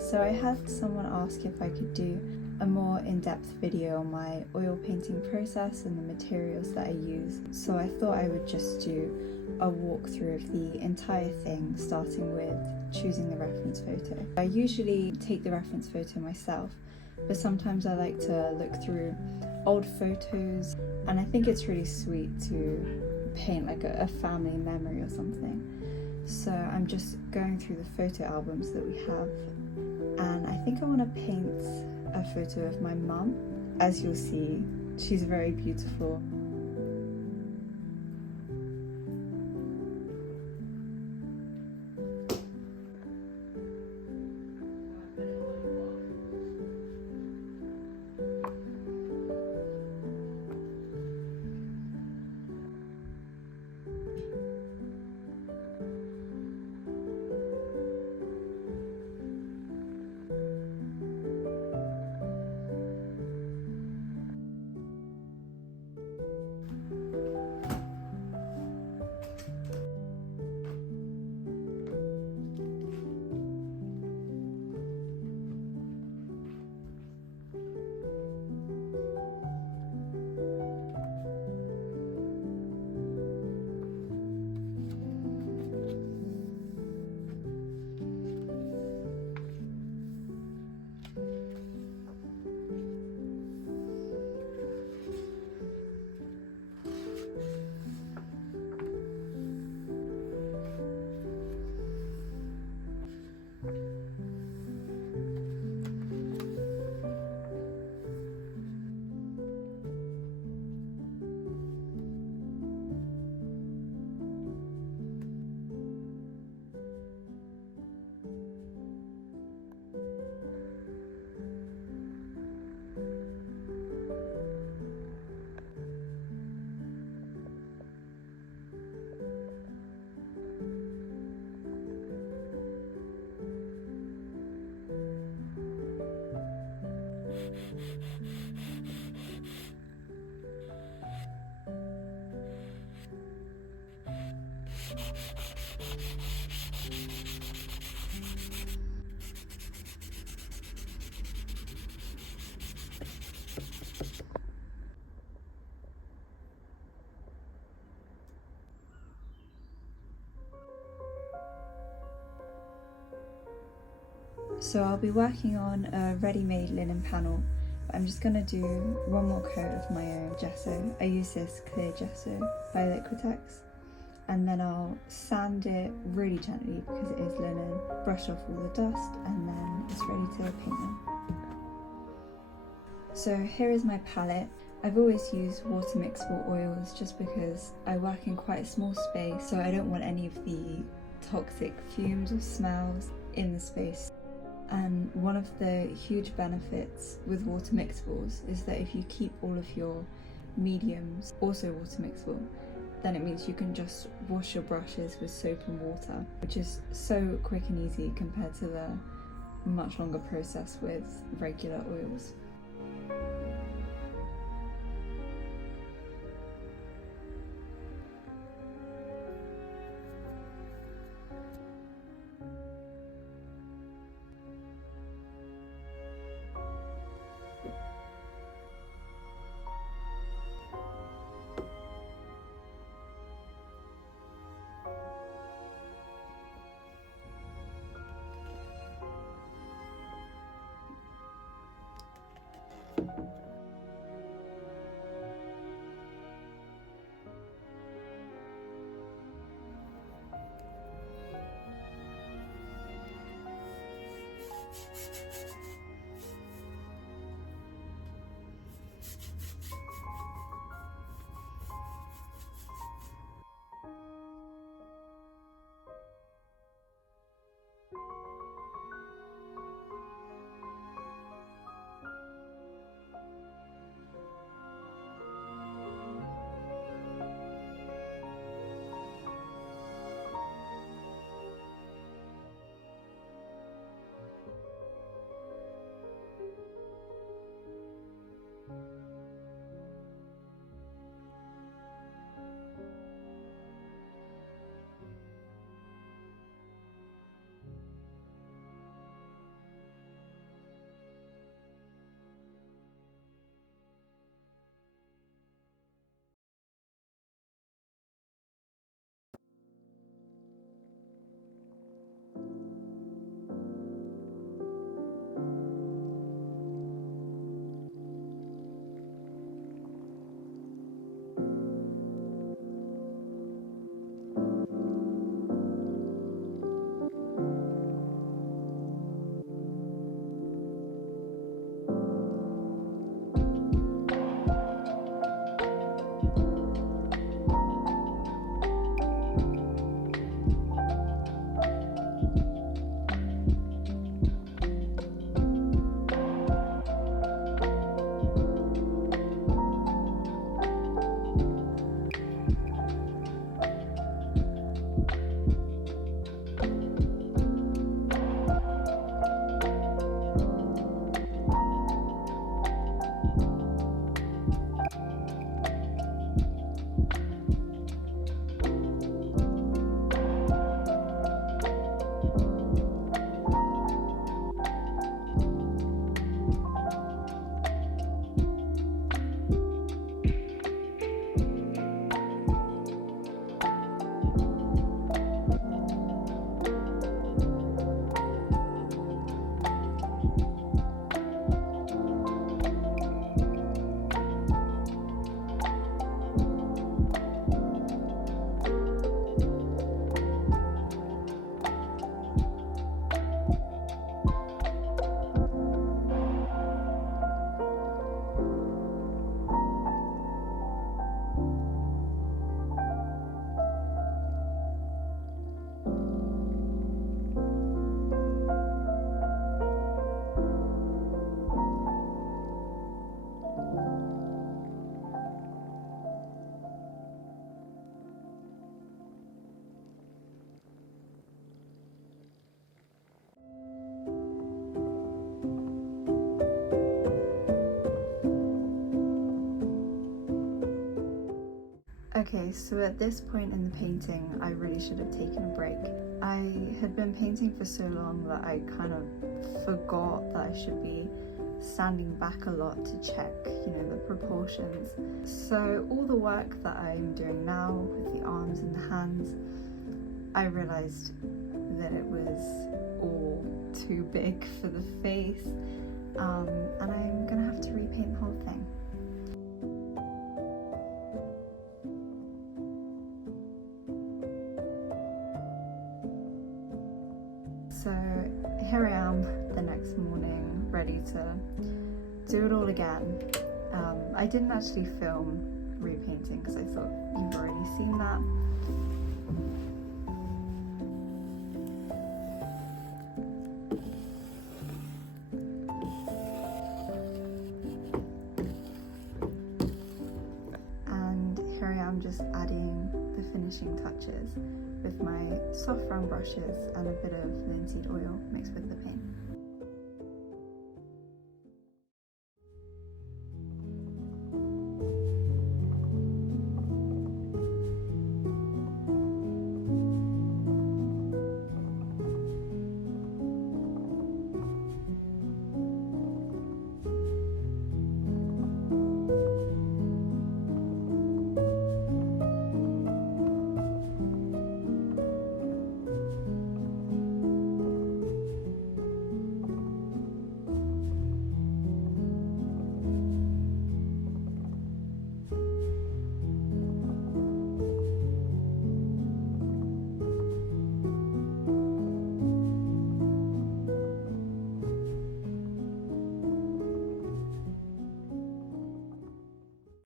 So I had someone ask if I could do a more in-depth video on my oil painting process and the materials that I use. So I thought I would just do a walkthrough of the entire thing, starting with choosing the reference photo. I usually take the reference photo myself, but sometimes I like to look through old photos, and I think it's really sweet to paint like a family memory or something. So I'm just going through the photo albums that we have, and I think I want to paint a photo of my mum. As you'll see, she's very beautiful. So I'll be working on a ready-made linen panel, but I'm just going to do one more coat of my own gesso. I use this clear gesso by Liquitex, and then I'll sand it really gently because it is linen, brush off all the dust, and then it's ready to paint them. So here is my palette. I've always used water mixable oils just because I work in quite a small space, so I don't want any of the toxic fumes or smells in the space. And one of the huge benefits with water mixables is that if you keep all of your mediums also water mixable, then it means you can just wash your brushes with soap and water, which is so quick and easy compared to the much longer process with regular oils. Okay, so at this point in the painting, I really should have taken a break. I had been painting for so long that I kind of forgot that I should be standing back a lot to check, the proportions. So all the work that I'm doing now with the arms and the hands, I realized that it was all too big for the face, and I'm gonna have to repaint the whole thing. So here I am the next morning, ready to do it all again. I didn't actually film repainting because I thought you've already seen that. And here I am just adding the finishing touches with my soft round brushes and a bit of linseed oil mixed with the paint.